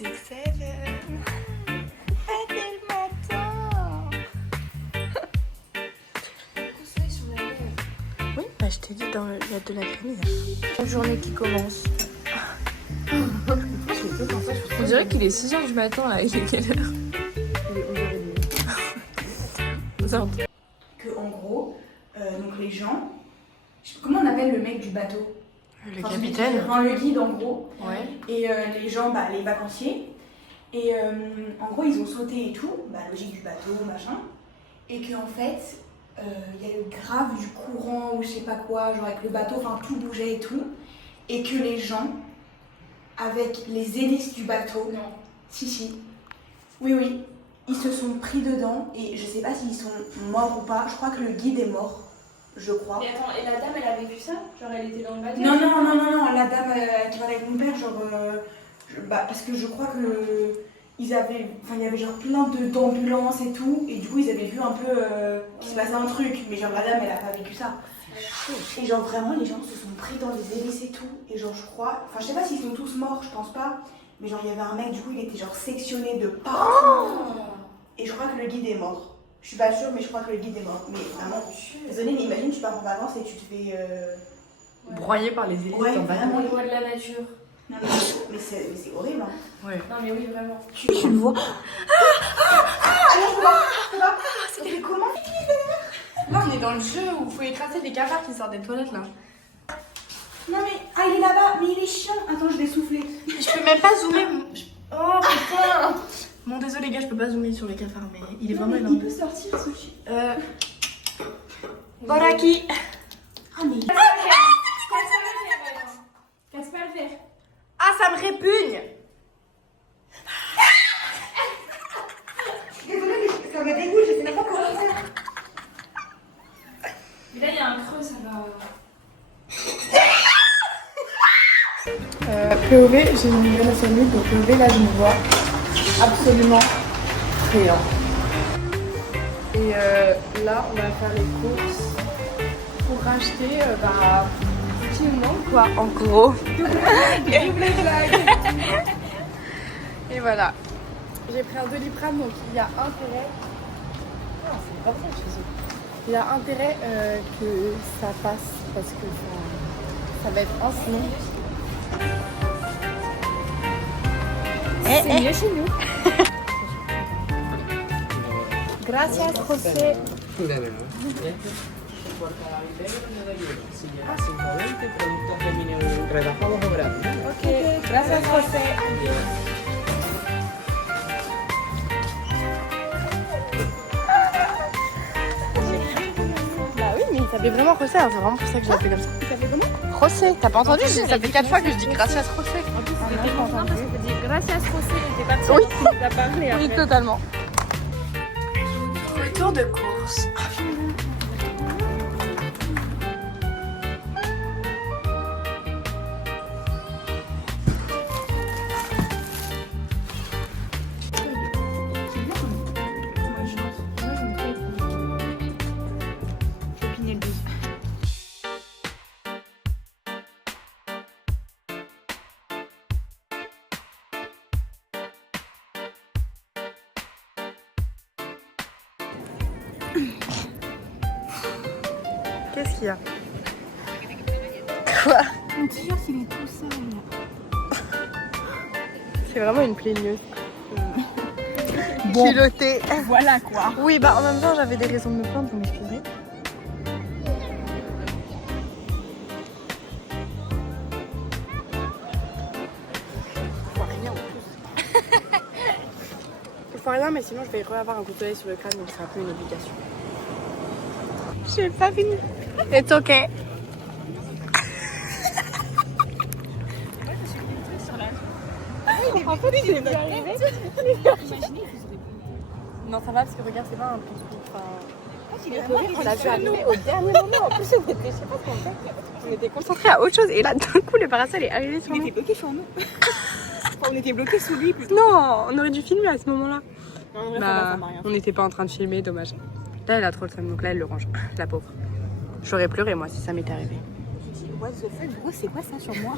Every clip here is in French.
6-7. Adèle m'attend. Oui, bah je t'ai dit, il y a de la crémie. Une journée qui commence. On dirait qu'il est 6h du matin là, il est quelle heure? Il est 11h30. Que en gros, donc les gens, comment on appelle le mec du bateau? Le capitaine. Enfin, le guide en gros. Ouais. Et les gens, bah, les vacanciers. Et en gros, ils ont sauté et tout, bah, logique du bateau, machin. Et qu'en fait, il y a eu grave du courant ou je sais pas quoi, genre avec le bateau, enfin tout bougeait et tout. Et que les gens, avec les hélices du bateau, Non. si, oui, ils se sont pris dedans et je sais pas s'ils sont morts ou pas. Je crois que le guide est mort, je crois. Mais attends, et la dame, elle a vécu ça? Genre, elle était dans le bateau? Non, la dame qui parlait avec mon père, genre. Parce que je crois que. Il y avait genre plein d'ambulances et tout, et du coup ils avaient vu un peu qu'il se passait un truc, mais genre la dame elle a pas vécu ça. Et genre vraiment les gens se sont pris dans les hélices et tout, et genre je crois, enfin je sais pas s'ils sont tous morts, je pense pas, mais genre il y avait un mec, du coup il était genre sectionné de partout, et je crois que le guide est mort. Je suis pas sûre, mais je crois que le guide est mort. Mais vraiment, désolée, mais imagine tu pars en vacances et tu te fais. Broyé par les hélices Ouais, en bateau. vraiment. Les lois de la nature. Non, mais c'est horrible, hein. Ouais. Non, mais oui, vraiment. Tu le vois. Non, je peux pas. C'était comment? Là, on est dans le jeu où il faut écraser des cafards qui sortent des toilettes là. Non, mais. Ah, il est là-bas, mais il est chiant. Attends, je vais souffler. Je peux même pas zoomer. Oh putain. Bon, désolé les gars, je peux pas zoomer sur les cafards, mais il est vraiment Il énorme. peut sortir ce chien. Boraki. Ah, mais. Casse pas le verre. Ah, ça me répugne. Désolée, mais ça me dégoûte, je sais même pas comment faire. Mais là, il y a un creux, ça va. POV, j'ai une nouvelle famille, donc POV là je me vois absolument créant. Et là on va faire les courses pour racheter petit ou non quoi en gros. Et voilà. J'ai pris un Doliprane donc il y a intérêt. Ah, c'est pas vrai chez eux. Il y a intérêt que ça passe parce que ça va être un sinon. C'est mieux chez nous. Gracias, José. Ok, gracias, José. Bah oui, mais il s'appelait vraiment José, hein, c'est vraiment pour ça que je l'appelle comme ça. Il s'appelait comment? José, t'as pas entendu? Ça fait 4 fois que je dis gracias, José. Gracias, José. T'es parti. Oui. T'as parlé après. Oui, totalement. Retour de course. Qu'est-ce qu'il y a? Quoi? Mon t-shirt il est tout seul. C'est vraiment une plaigneuse. Bon. Culottée. Voilà quoi. Oui, bah en même temps j'avais des raisons de me plaindre, vous m'excuserez. Je vois rien en plus. Je vois rien, mais sinon je vais re-avoir un coup d'œil sur le crâne, donc c'est un peu une obligation. J'ai pas fini. It's okay. En fait, il est plus arrivé. Non, ça va parce que regarde, c'est pas un petit truc. Enfin, on l'a vu arriver au dernier moment. En plus, on était, je sais pas ce qu'on fait. On était concentrés à autre chose et là, d'un coup, le parasol est arrivé sur nous. On était bloqués sur nous. Enfin, on était bloqués sous lui plutôt. Non, on aurait dû filmer à ce moment-là. Non, Bah, on n'était pas en train de filmer, dommage. Là, elle a trop le seum, donc là, elle le range. La pauvre. J'aurais pleuré, moi, si ça m'était arrivé. What the fuck, gros, c'est quoi ça sur moi?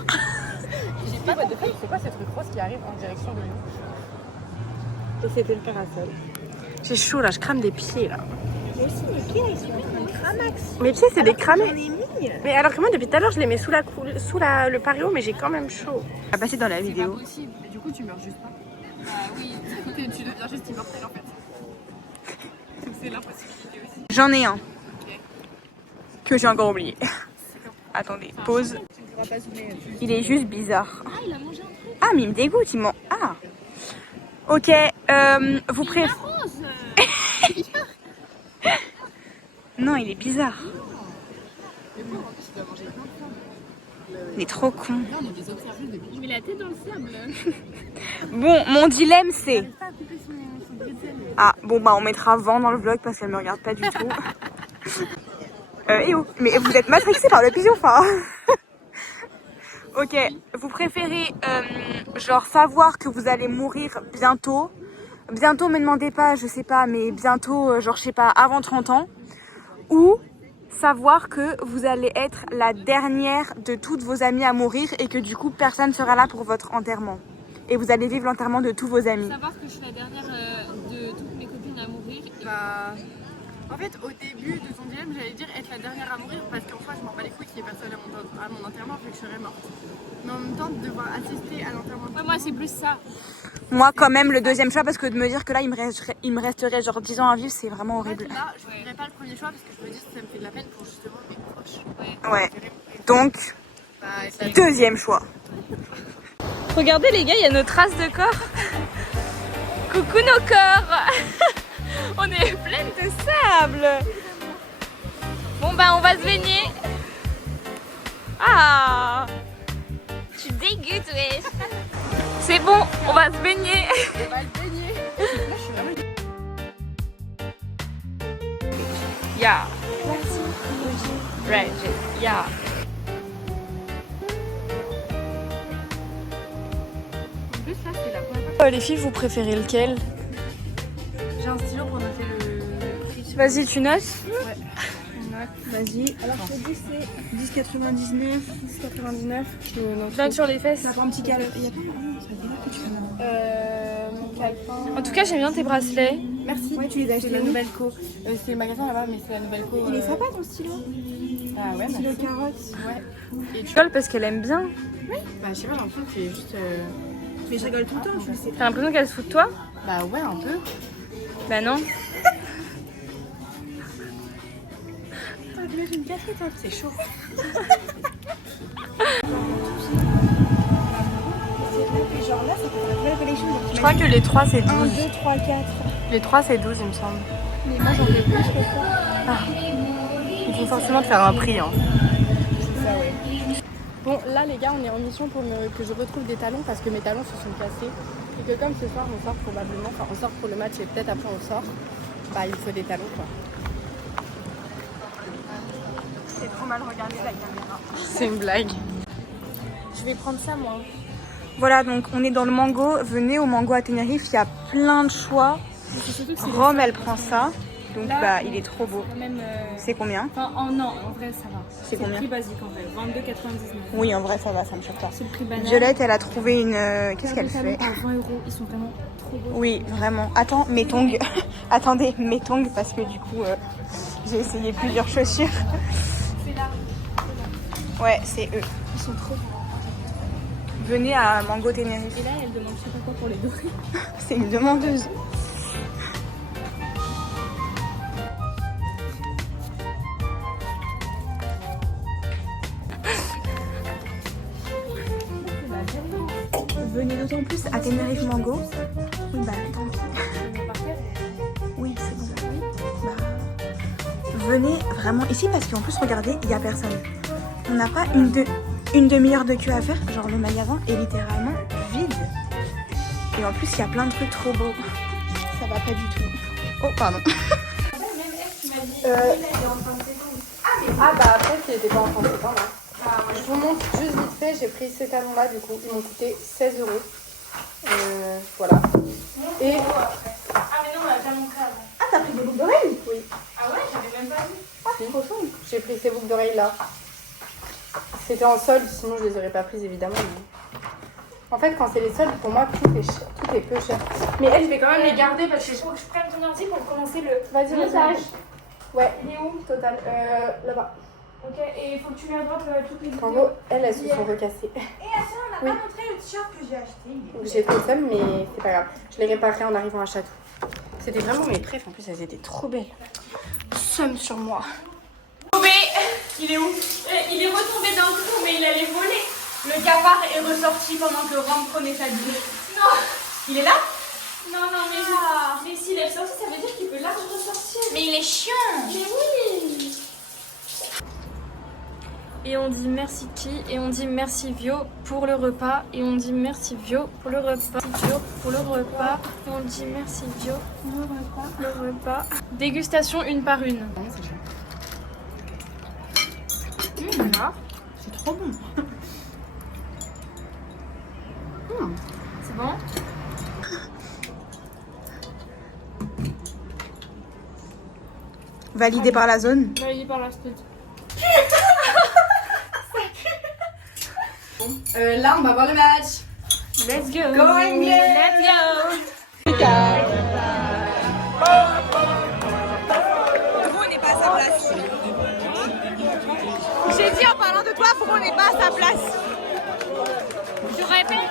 J'ai C'est quoi ces trucs roses qui arrivent en direction de nous? Et c'était le parasol. J'ai chaud là, je crame des pieds là. Moi aussi, mes pieds, ils sont en cramax. Mes pieds, c'est des cramés. J'en ai mis. Mais alors que moi, depuis tout à l'heure, je les mets sous le pareo, mais j'ai quand même chaud. On va passer dans la vidéo. C'est possible. Du coup, tu meurs juste pas. Bah oui, tu deviens juste immortel en fait. Donc c'est l'impossibilité aussi. J'en ai un. Que j'ai encore oublié. Attendez, pause. Il est juste bizarre. Ah, il a mangé un truc. Ah, mais il me dégoûte, il m'en... Ah. Ok, vous préférez... Rose. Non, il est bizarre. Il est trop con. Il met la tête dans le sable. Bon, mon dilemme c'est... Ah, bon bah on mettra vent dans le vlog parce qu'elle me regarde pas du tout. Mais vous êtes matrixé par le pigeon, enfin. Ok, vous préférez genre savoir que vous allez mourir bientôt. Bientôt, me demandez pas, je sais pas, mais bientôt, genre je sais pas, avant 30 ans. Ou savoir que vous allez être la dernière de toutes vos amies à mourir et que du coup personne sera là pour votre enterrement. Et vous allez vivre l'enterrement de tous vos amis. Savoir que je suis la dernière de toutes mes copines à mourir. Bah, en fait, au début de ton dilemme, j'allais dire être la dernière à mourir parce qu'en soi, je m'en bats les couilles qu'il y ait personne à mon enterrement vu que je serais morte. Mais en même temps, de devoir assister à l'enterrement. Ouais, moi, c'est plus ça. Moi quand même le deuxième choix parce que de me dire que là il me resterait genre 10 ans à vivre, c'est vraiment En fait, horrible. là, je ne ferais pas le premier choix parce que je me dis que ça me fait de la peine pour justement mes proches. Ouais. Donc, Bah, deuxième choix. Regardez les gars, il y a nos traces de corps. Coucou nos corps. On est pleine de sable. Bon bah on va se baigner. Ah, tu dégoûtes wesh. C'est bon, on va se baigner. on va le baigner. Yeah. Right, yeah. En plus, là, c'est la première fois. Les filles, vous préférez lequel? J'ai un stylo pour noter le prix. Vas-y, tu notes? Ouais. Vas-y. Alors je te dis c'est 10,99. 10,99. Je note sur les fesses. Ça prend un petit calme. Il y a pas de ça dit que tu fais En tout cas, j'aime bien tes bracelets. Merci. Ouais, tu les as achetés C'est la où? nouvelle co. C'est le magasin là-bas, mais c'est la nouvelle co. Il est sympa ton stylo. Ah ouais, Stylo merci. carotte. Ouais. Et tu... Tu rigoles parce qu'elle aime bien. Bah, je sais pas, j'ai l'impression que c'est juste. Mais je rigole tout le temps, je le sais. T'as l'impression qu'elle se fout de toi? Bah, ouais, un peu. Bah non. Une café, toi, c'est chaud. Genre là, ça fait la nouvelle collection. Je crois que les 3 c'est 12. 1, 2, 3, 4. Les 3 c'est 12 il me semble. Mais moi j'en veux plus que ça. Il faut forcément te faire un prix. Hein. C'est ça, ouais. Bon là les gars on est en mission pour que je retrouve des talons parce que mes talons se sont cassés. Et que comme ce soir on sort probablement, enfin on sort pour le match et peut-être après on sort, bah il faut des talons quoi. C'est trop mal regardé la caméra. C'est une blague. Je vais prendre ça moi. Voilà donc on est dans le mango, venez au mango à Tenerife, il y a plein de choix. Rome elle prend ça, donc là, bah il est trop beau. Même, C'est combien? Enfin, non, en vrai, ça va. C'est combien? le prix basique en vrai. 22,99. Oui en vrai ça va, ça me choque pas. C'est le prix banal. Violette elle a trouvé une... Qu'est-ce qu'elle fait? À 20 €, ils sont vraiment trop beaux. Oui vraiment. Attends mes tongs. Attendez mes tongs parce que du coup j'ai essayé plusieurs chaussures. C'est là. Ouais c'est eux. Ils sont trop beaux. Venez à Mango Tenerife. Et là, elle demande je sais pas quoi pour les dorer. C'est une demandeuse. Venez d'autant plus à Tenerife Mango. Oui, bah tant pis. Oui, c'est bon. Bah, venez vraiment ici parce qu'en plus, regardez, il n'y a personne. On n'a pas une demi-heure de queue à faire. Genre, le magasin est littéralement vide. Et en plus, il y a plein de trucs trop beaux. Ça va pas du tout. Oh, pardon. Ah bah après, s'il n'était pas en train de s'éteindre. Je vous montre juste vite fait, j'ai pris ces talons-là, du coup, ils m'ont coûté 16 €. Voilà. Et... Ah, mais non, on a déjà montré avant. Ah, t'as pris des boucles d'oreilles? Oui. Ah ouais, j'avais même pas vu. Ah, c'est trop chou. J'ai pris ces boucles d'oreilles là. C'était en solde, sinon je les aurais pas prises évidemment. Mais... En fait, quand c'est les soldes, pour moi, tout est peu cher. Mais elle, je vais quand même les garder parce que... Il faut que je prenne ton ordi pour commencer le Vas-y, montage. Ouais, Il est où? total. Là-bas. Ok, et il faut que tu lui adoptes toutes les En vidéos. gros, elles se sont recassées. Et attends, on n'a Oui. pas montré le t-shirt que j'ai acheté. J'ai fait le seum, mais c'est pas grave. Je les réparerai en arrivant à Château. C'était vraiment mes préfs. En plus, elles étaient trop belles. Seum sur moi. Il est où? Il est retombé dans le trou, mais il allait voler. Le cafard est ressorti pendant que Rome prenait sa douche. Non! Il est là? Non, mais s'il est sorti, ça veut dire qu'il peut large ressortir. Mais il est chiant. Mais oui! Et on dit merci qui? Et on dit merci Vio pour le repas. Et on dit merci Vio pour le repas. Vio pour le repas. Et on dit merci Vio pour le repas. Dégustation une par une. Voilà. C'est trop bon. C'est bon? Validé par la zone. Validé par la stud. Là, on va voir le match. Let's go! Go Anglais! Let's go! Pourquoi on n'est pas à sa place? J'ai dit en parlant de toi, pourquoi on n'est pas à sa place? Je répète.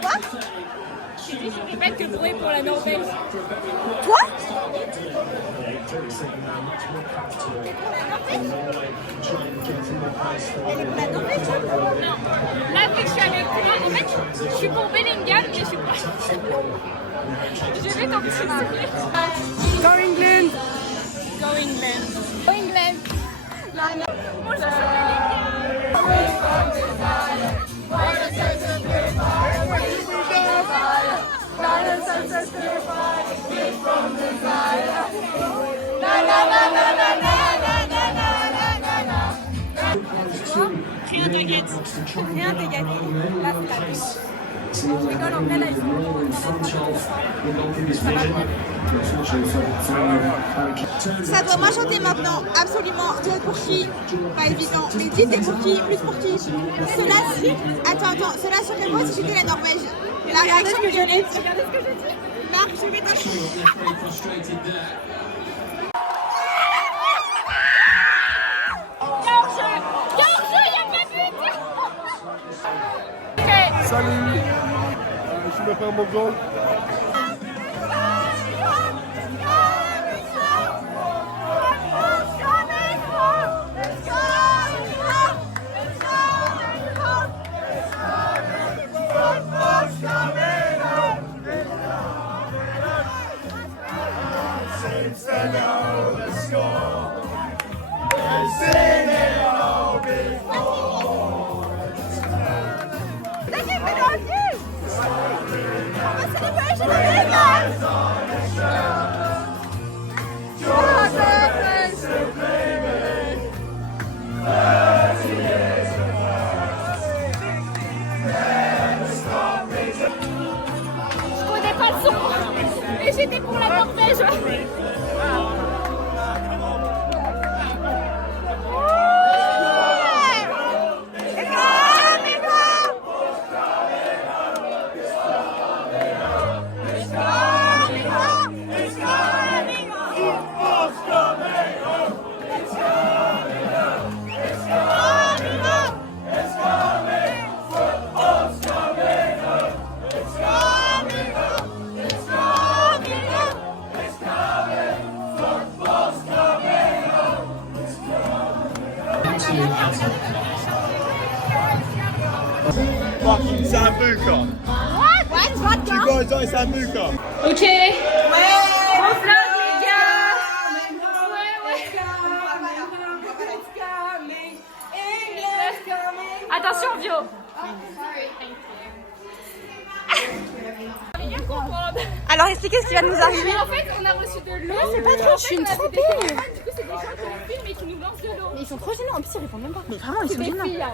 Quoi? Je répète que Brouet pour la Norvège. Toi? Là, vu que je suis avec toi, en fait, je suis pour Bellingham, mais je suis pas. Je vais t'en petit sourire. Go England! Go England. Go England! Moi, je suis Rien te gâte. Rien te gâte. Là, c'est la bouche. Je rigole, en vrai, là, ils sont... Ça doit moi chanter maintenant, absolument. Dites pour qui? Pas évident. Mais dites pour qui? Plus pour qui? Cela, si... Attends, cela serait moi si j'étais la Norvège. La réaction que j'ai eue. Regardez ce que j'ai dit. Marc, je vais t'en... Salut, je m'appelle Mogol. Je connais pas le son, mais j'étais pour la Norvège. Fucking Sambuca. What? Tu vois, dans Sambuca. Ok. Ouais. On flingue, les gars. Attention, Vio. Alors expliquez ce qui va nous arriver. En fait, on a reçu de l'eau. C'est pas trop, je suis une trempée. Du coup, c'est des gens qui nous filment et qui nous lancent de l'eau. Mais ils sont trop gênants, en plus ils répondent même pas. Mais vraiment, ils sont Des gênants. filles.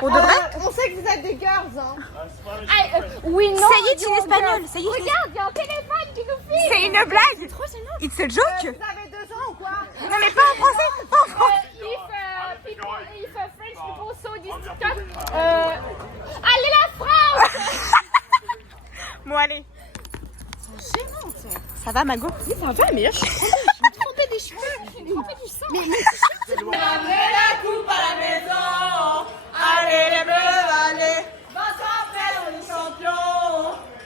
Pour de vrai? On sait que vous êtes des girls, hein. Oui, non. Ça y est, c'est espagnol. Ça y est. Regarde, il y a un téléphone qui nous filme. C'est une blague. Trop gênant. It's a joke. Vous avez 2 ans ou quoi? Non mais pas en français, pas en français. If French Allez la France. Bon, allez. Ça va, Mago? Oui, ça va, mais là, je suis trempée des cheveux. Je suis trempée du sang. Mais Ramenez la coupe à la maison. Allez les bleus, allez. Vincent Fred, on est champion.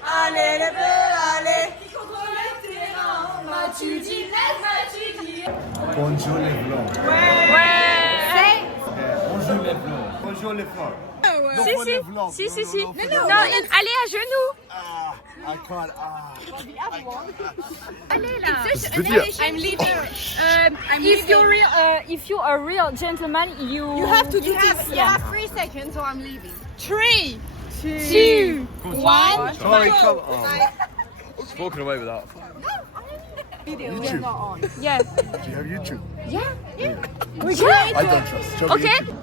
Allez les bleus, allez. Qui contrôle le terrain? Matuidi, Matuidi. Bonjour les blancs. Bonjour les blancs. Bonjour les blancs. Si. Non, allez à genoux. I can't. Allez là. I'm leaving. If you are a real gentleman, you have to do this. You have 3 seconds or I'm leaving. 3, 2, 1. Sorry, come on. Walking away with that. YouTube. Yeah. Do you have YouTube? Yeah. I don't trust. Show me Okay. YouTube.